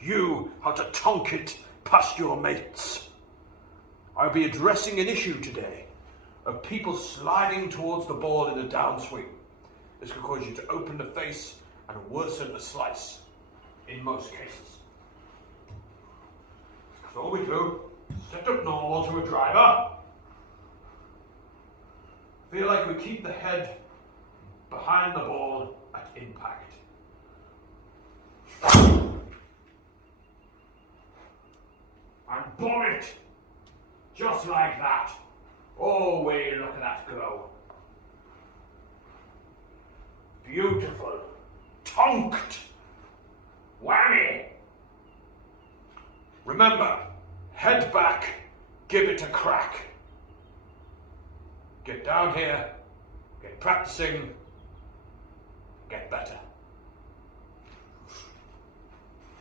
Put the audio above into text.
you how to tonk it past your mates. I'll be addressing an issue today of people sliding towards the ball in a downswing. This could cause you to open the face and worsen the slice in most cases. So all we do, set up normal to a driver. Feel like we keep the head behind the ball at impact. And bomb it! Just like that. Oh, way, look at that go. Beautiful. Tonked. Whammy. Remember, head back, give it a crack. Get down here, get practicing, get better.